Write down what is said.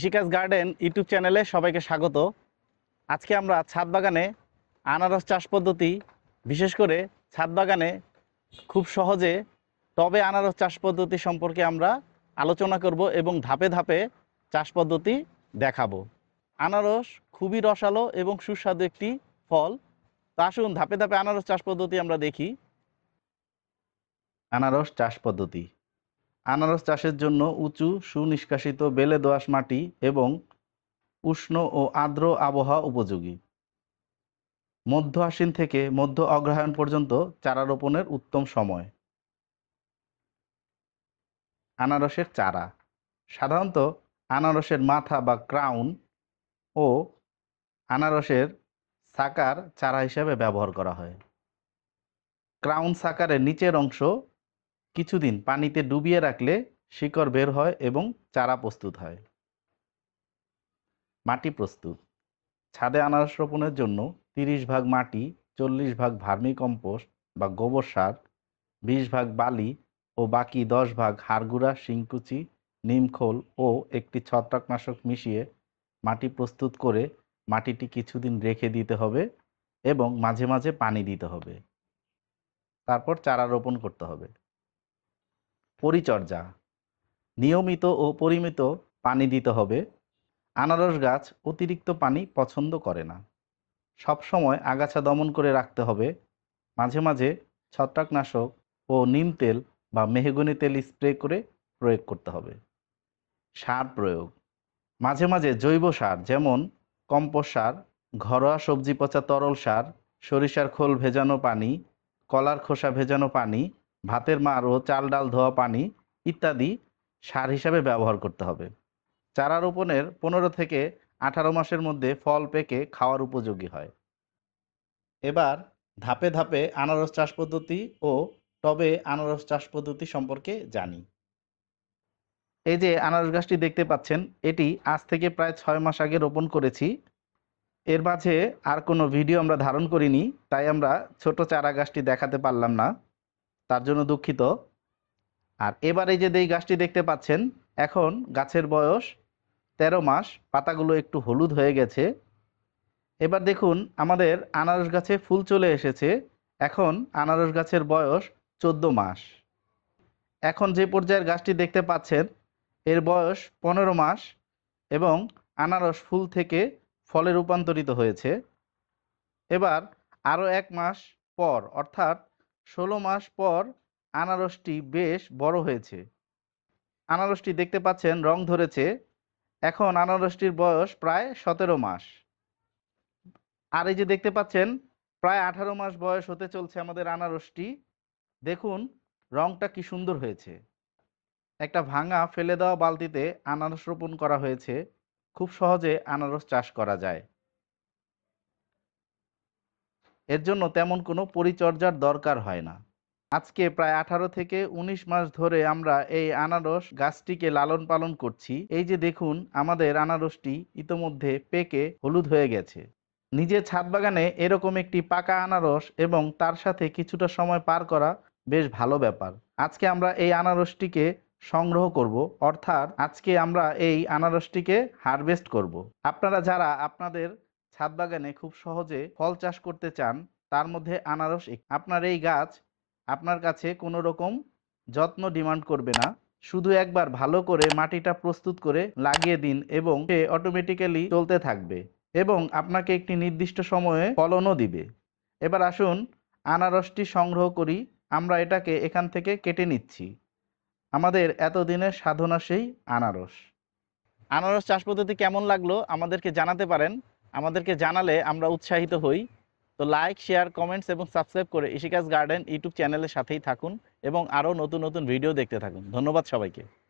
কৃষিকাজ garden YouTube চ্যানেলে সবাইকে স্বাগত। আজকে আমরা ছাদ বাগানে আনারস চাষ পদ্ধতি, বিশেষ করে ছাদ বাগানে খুব সহজে টবে আনারস চাষ পদ্ধতি সম্পর্কে আমরা আলোচনা করব এবং ধাপে ধাপে চাষ পদ্ধতি দেখাবো। আনারস খুবই রসালো এবং সুস্বাদু একটি ফল। তা আসুন ধাপে ধাপে আনারস চাষ পদ্ধতি আমরা দেখি। আনারস চাষ পদ্ধতি। আনারস চাষের জন্য উঁচু সুনিষ্কাশিত বেলে দোআঁশ মাটি এবং উষ্ণ ও আর্দ্র আবহাওয়া উপযোগী। মধ্য আশ্বিন থেকে মধ্য অগ্রহায়ণ পর্যন্ত চারা রোপণের উত্তম সময়। আনারসের চারা সাধারণত আনারসের মাথা বা ক্রাউন ও আনারসের সাকার চারা হিসেবে ব্যবহার করা হয়। ক্রাউন সাকারের নিচের অংশ কিছুদিন পানিতে ডুবিয়ে রাখলে শিকড় বের হয় এবং চারা প্রস্তুত হয়। মাটি প্রস্তুত। ছাদে আনারস রোপণের জন্য 30 ভাগ মাটি, 40 ভাগ ভার্মি কম্পোস্ট বা গোবর সার, 20 ভাগ বালি ও বাকি 10 ভাগ হাড়গুঁড়া, শিংকুচি, নিমখোল ও একটি ছত্রাকনাশক মিশিয়ে মাটি প্রস্তুত করে মাটিটি কিছুদিন রেখে দিতে হবে এবং মাঝে মাঝে পানি দিতে হবে। তারপর চারা রোপণ করতে হবে। পরিচর্যা। নিয়মিত ও পরিমিত পানি দিতে হবে। আনারস গাছ অতিরিক্ত পানি পছন্দ করে না। সবসময় আগাছা দমন করে রাখতে হবে। মাঝে মাঝে ছত্রাকনাশক ও নিম তেল বা মেহগনি তেল স্প্রে করে প্রয়োগ করতে হবে। সার প্রয়োগ। মাঝে মাঝে জৈব সার যেমন কম্পোস্ট সার, ঘরোয়া সবজি পচা তরল সার, সরিষার খোল ভেজানো পানি, কলার খোসা ভেজানো পানি, ভাতের মাড় ও চাল ডাল ধোয়া পানি ইত্যাদি সার হিসাবে ব্যবহার করতে হবে। চারা রোপণের 15 থেকে 18 মাসের মধ্যে ফল পেকে খাওয়ার উপযোগী হয়। এবার ধাপে ধাপে আনারস চাষ পদ্ধতি ও টবে আনারস চাষ পদ্ধতি সম্পর্কে জানি। এই যে আনারস গাছটি দেখতে পাচ্ছেন, এটি আজ থেকে প্রায় 6 মাস আগে রোপণ করেছি। এর মাঝে আর কোনো ভিডিও আমরা ধারণ করিনি, তাই আমরা ছোট চারা গাছটি দেখাতে পারলাম না, তার জন্য দুঃখিত। আর এবার এই যে এই গাছটি দেখতে পাচ্ছেন, এখন গাছের বয়স 13 মাস, পাতাগুলো একটু হলুদ হয়ে গেছে। এবার দেখুন আমাদের আনারস গাছে ফুল চলে এসেছে। এখন আনারস গাছের বয়স 14 মাস। এখন যে পর্যায়ের গাছটি দেখতে পাচ্ছেন, এর বয়স 15 মাস এবং আনারস ফুল থেকে ফলে রূপান্তরিত হয়েছে। এবার আরও 1 মাস পর অর্থাৎ 16 মাস পর আনারসটি বেশ বড় হয়েছে। আনারসটি দেখতে পাচ্ছেন রং ধরেছে। এখন আনারসটির বয়স প্রায় 17 মাস। আর এই যে দেখতে পাচ্ছেন প্রায় 18 মাস বয়স হতে চলছে আমাদের আনারসটি। দেখুন রংটা কি সুন্দর হয়েছে। একটা ভাঙা ফেলে দেওয়া বালতিতে আনারস রোপণ করা হয়েছে। খুব সহজে আনারস চাষ করা যায়। এর জন্য তেমন কোনো পরিচর্যার দরকার হয় না। আজকে প্রায় 18 থেকে 19 মাস ধরে আমরা এই আনারস গাছটিকে লালন পালন করছি। এই যে দেখুন আমাদের আনারসটি ইতোমধ্যে পেকে হলুদ হয়ে গেছে। নিজের ছাদ বাগানে এরকম একটি পাকা আনারস এবং তার সাথে কিছুটা সময় পার করা বেশ ভালো ব্যাপার। আজকে আমরা এই আনারসটিকে সংগ্রহ করব, অর্থাৎ আজকে আমরা এই আনারসটিকে হারভেস্ট করব। আপনারা যারা আপনাদের ছাদ বাগানে খুব সহজে ফল চাষ করতে চান, তার মধ্যে আনারস আপনার এই গাছ আপনার কাছে কোনো রকম যত্ন ডিমান্ড করবে না। শুধু একবার ভালো করে মাটিটা প্রস্তুত করে লাগিয়ে দিন এবং সে অটোমেটিক্যালি চলতে থাকবে এবং আপনাকে একটি নির্দিষ্ট সময়ে ফলনও দিবে। এবার আসুন আনারসটি সংগ্রহ করি। আমরা এটাকে এখান থেকে কেটে নিচ্ছি। আমাদের এতদিনের সাধনা সেই আনারস। আনারস চাষ পদ্ধতি কেমন লাগলো আমাদেরকে জানাতে পারেন। আমাদেরকে জানালে আমরা উৎসাহিত হই। তো লাইক, শেয়ার, কমেন্টস এবং সাবস্ক্রাইব করে কৃষিকাজ গার্ডেন ইউটিউব চ্যানেলের সাথেই থাকুন এবং আরও নতুন নতুন ভিডিও দেখতে থাকুন। ধন্যবাদ সবাইকে।